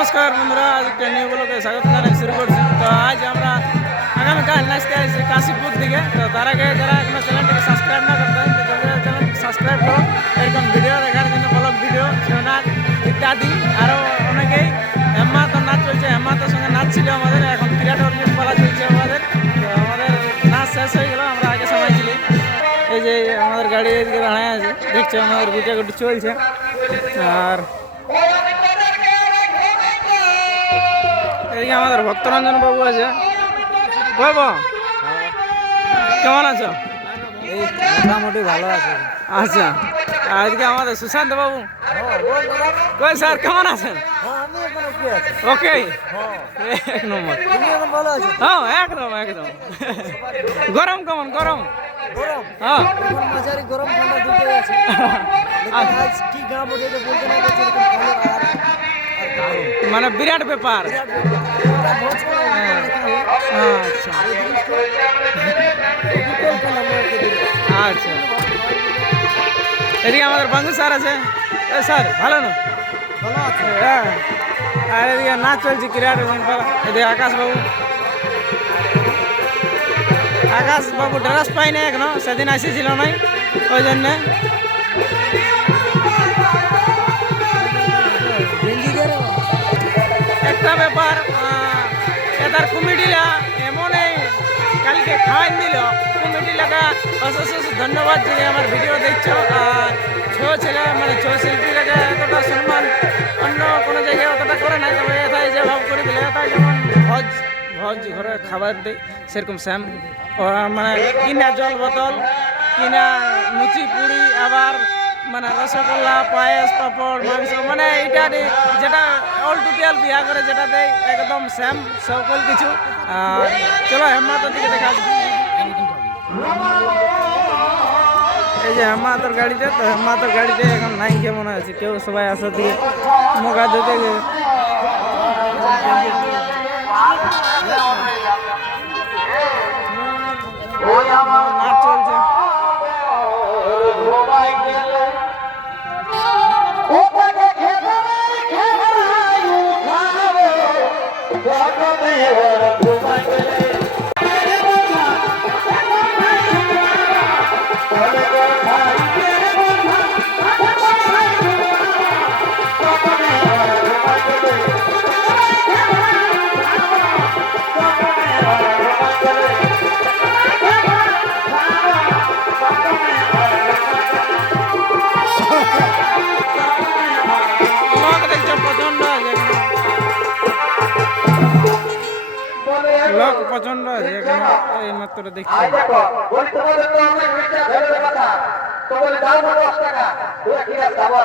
নমস্কার বন্ধুরা, আজ একটা নিউ ব্লগে স্বাগত জানাই শুরু করছি। তো আজ আমরা আগামীকাল নাচতে আসছি কাশীপুর দিকে। তো তার আগে যারা এখনও চ্যানেলটিকে সাবস্ক্রাইব না করতে হয় তো তাদের চ্যানেলটি সাবস্ক্রাইব করো। এরকম ভিডিও দেখার জন্য ব্লগ ভিডিও নাচ ইত্যাদি। আরও অনেকেই হেমাতর নাচ চলছে। হেমাতের সঙ্গে নাচ ছিল আমাদের, এখন বিরাট অর্জুন পালা চলছে আমাদের। তো আমাদের নাচ শেষ হয়ে গেল, আমরা আগে সময় ছিলি। এই যে আমাদের গাড়ি এদিকে দাঁড়ায় আছে, দেখছ আমাদের গুটাগুটি চলছে। আর এদিকে আমাদের ভক্তরঞ্জন বাবু আছে। বাবু কেমন আছো? মোটামুটি ভালো আছে। আচ্ছা আর এদিকে আমাদের সুশান্ত বাবু। কই স্যার কেমন আছেন? হ্যাঁ ওকে। হ্যাঁ। এক নম্বর। ভালো আছো? হ্যাঁ একদম একদম। গরম কেমন গরম? গরম? হ্যাঁ। গরম ঠান্ডা দুটোই আছে। আজ কি গাঁ বলে বলতে না মানে বিরাট ব্যাপার। আচ্ছা। এদিকে আমাদের বন্ধু স্যার আছে। এ, স্যার, ভালো না? হ্যাঁ। আর এদিকে নাচ চলছে ক্রীড়ার এদিকে আকাশ বাবু আকাশ বাবু ড্রেস পাই না এখনও, সেদিন আসেছিল নাই, ওই জন্যে। ব্যাপার এটার কমিটিরা এমনই কালকে খাওয়াই দিল। কমিটিলাকে অশেষ অশেষ ধন্যবাদ যদি আমার ভিডিও দেখছ। আর ছো ছেলে মানে ছো শিল্পীরাকে এতটা সম্মান অন্য কোনো জায়গায় অতটা করে না তবে এটাই যে ভাব করে দিলে, এটাই যেমন ভজ ভজ ঘরে খাবার দেয়, সেরকম স্যাম মানে কিনা জল বোতল, কিনা লুচি পুরি আবার মানে রসগোল্লা, পায়েস, পাপড়, মাংস মানে এইটা যেটা অল টোটাল বিয়া করে যেটা দেয়, একদম সেম সকল কিছু। চলো হেমাতর দিকে দেখা। এই যে হেমাতর গাড়িতে, তো হেমাতর গাড়িতে এখন নাই কেমন আছে। কেউ সবাই আসার দিকে মোকা দিতে লোক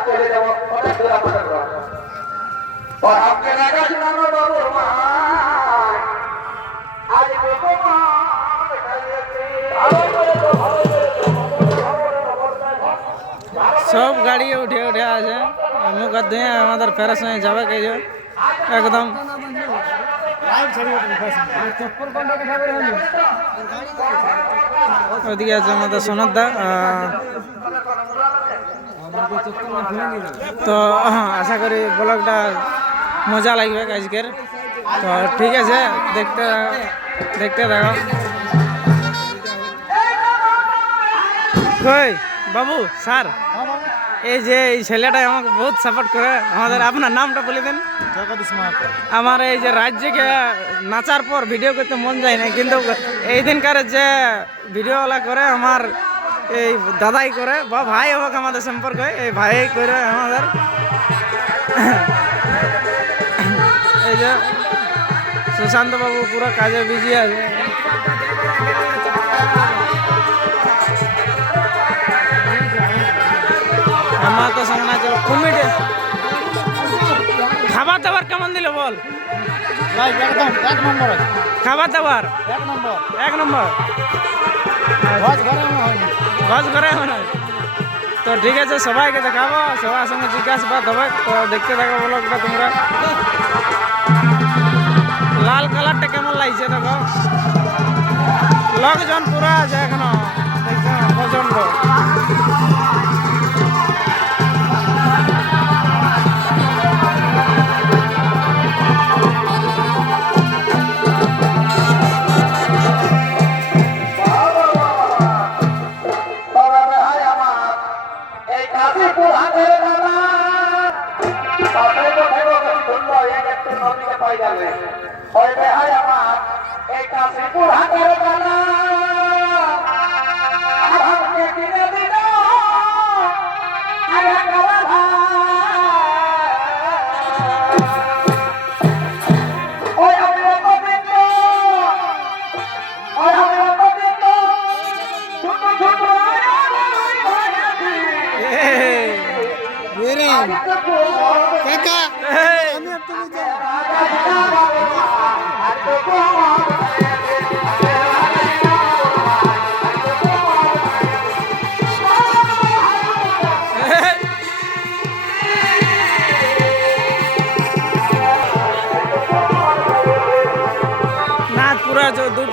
চলে যাবো অনেক দূর আমাদের ঘর और आपके राजा सुनानो बाबू हमार आज देखो সব গাড়ি উঠে উঠে আছে মুখ হাত ধুয়ে আমাদের ফেরার সময় যাবে কে যে একদম ওদিকে আছে আমাদের সোনারদা আহ, তো আশা করি ব্লগটা মজা লাগবে আজকের। তো ঠিক আছে দেখতে দেখতে দেখো বাবু স্যার। এই যে এই ছেলেটা আমাকে বহুত সাপোর্ট করে। আমাদের আপনার নামটা বলে দেন। জগদীশ আমার এই যে রাজ্যকে নাচার পর ভিডিও করতে মন যায় না, কিন্তু এই দিনকার যে ভিডিওওয়ালা করে, আমার এই দাদাই করে, বা ভাই হোক আমাদের সম্পর্ক, এই ভাই করে আমাদের। এই যে সুশান্ত বাবু পুরো কাজে বিজি আছে। খাবার দাবার কেমন দিল বল? লাইভ এক নম্বর খাবার দাবার? এক নম্বর। এক নম্বর? ভোজ ঘরে করে হয়। তো ঠিক আছে সবাইকে দেখাবো সবার সঙ্গে জিজ্ঞাসাবাদ হবে। তো দেখতে থাকো ব্লগটা তোমরা। লাল কালারটা কেমন লাগছে দেখো? লোকজন পুরা আছে এখনও। প্রচণ্ড সবাই জানে ওই ভাই আমার। এই কাশীপুর হাটের গানা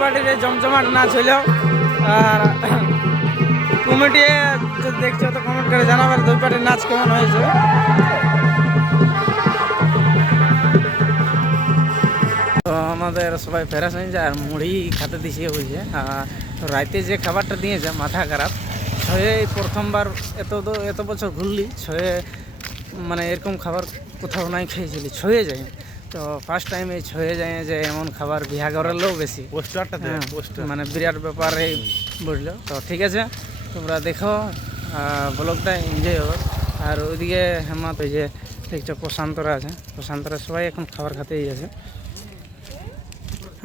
পার্টির জমজমাট নাচ হইল। আর কমিটি যদি দেখছ তো কমেন্ট করে জানাবার দুই পার্টির নাচ কেমন হয়েছে। তো আমাদের সবাই ফেরাস হয়ে যায়, আর মুড়ি খাতে দিছে হয়েছে আর রাইতে যে খাবারটা দিয়েছে, মাথা খারাপ। ছয়ে প্রথমবার এত এত বছর ঘুরলি, ছয়ে মানে এরকম খাবার কোথাও নাই খেয়েছিলি, ছয়ে যায় তো ফার্স্ট টাইম এই ছয়ে যায় যে এমন খাবার বিহা করালেও বেশি। পোস্টারটা হ্যাঁ, মানে বিরাট ব্যাপার এই বুঝলো। তো ঠিক আছে তোমরা দেখো ব্লগটা এনজয় হবে আর ওইদিকে হেমাত ওই যে দেখছ প্রশান্তরা আছে। প্রশান্তরা সবাই এখন খাবার খাতেই আছে।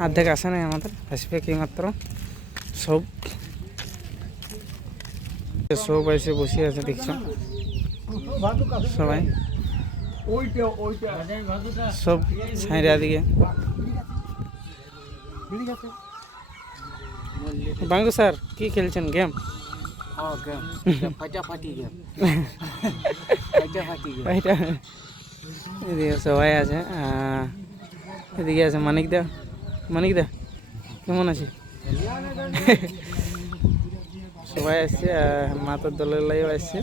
অর্ধেক আসে নাই আমাদের? আসবে কি মাত্র সব। সব এসে বসে আছে দেখছ? সবাই। সব ছাইরা দিকে। বাঙ্গু স্যার কি খেলছেন? গেম? এটা এদিকে সবাই আছে এদিকে আছে মানিক দা। মানিক দা কেমন আছে? সবাই আসছে মাতার দলের লাইও আসছে।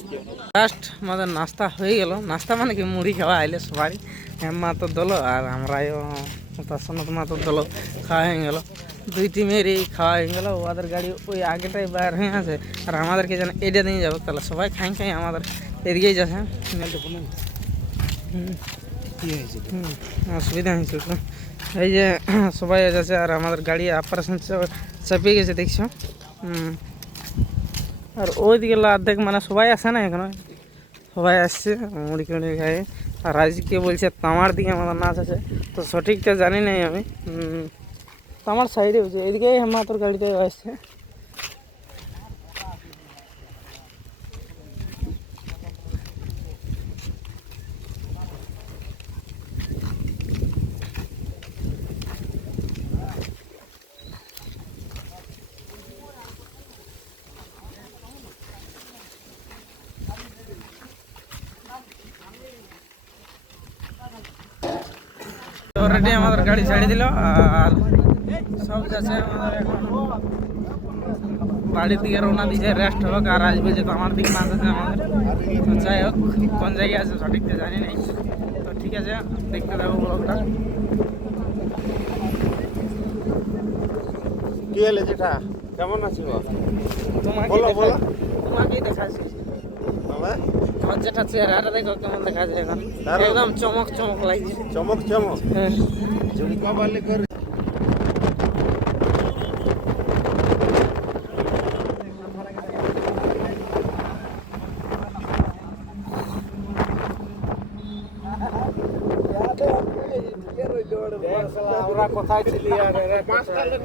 এই যে। লাস্ট আমাদের নাস্তা হয়ে গেল নাস্তা মানে কি মুড়ি খাওয়া আইলে সবারই হ্যাঁ মাতর দল আর আমরাও তার সঙ্গে মাতর দল খাওয়া হয়ে গেল দুই টিমেরই খাওয়া হয়ে গেল ওদের গাড়ি ওই আগেটাই বাইর হয়ে আছে আর আমাদেরকে যেন এটা নিয়ে যাব তাহলে সবাই খাই খাই আমাদের এদিকেই যাচ্ছে হুম হুম, অসুবিধা হয়েছিল তো। এই যে সবাই যাচ্ছে আর আমাদের গাড়ি অপারেশন চাপিয়ে গেছে দেখছ হুম আর ওইদিকে অর্ধেক মানে সবাই আসে না এখানে? সবাই আসছে, মুড়ি কুড়ি খায়। আর আজকে বলছে, তামার দিকে আমাদের নাচ আছে। তো সঠিকটা জানি নাই আমি। তামার সাইডে হচ্ছে এদিকে হেমাতর গাড়িতে আসছে। অলরেডি আমাদের গাড়ি ছেড়ে দিল আর সব যাচ্ছে আমাদের এখন। বাড়ির দিকে রওনা দিয়েছে রেস্ট হোক আর আসবে যে তো আমার দিকে মাছ আছে আমাদের। তো যাই হোক কোন জায়গায় আছে সঠিকটা জানি নাই। তো ঠিক আছে দেখতে থাকো ব্লগটা। কি হলে যেটা কেমন আছো? তোমাকে বলো, বলো। তোমাকেই দেখাচ্ছি। আমার যেটা চেহারাটা দেখো কেমন দেখা যায় এখন। একদম চমক চমক লাগছে। চমক চমক। হ্যাঁ। বালি করে আমরা কোথায় ছিলি আর মাস্টারের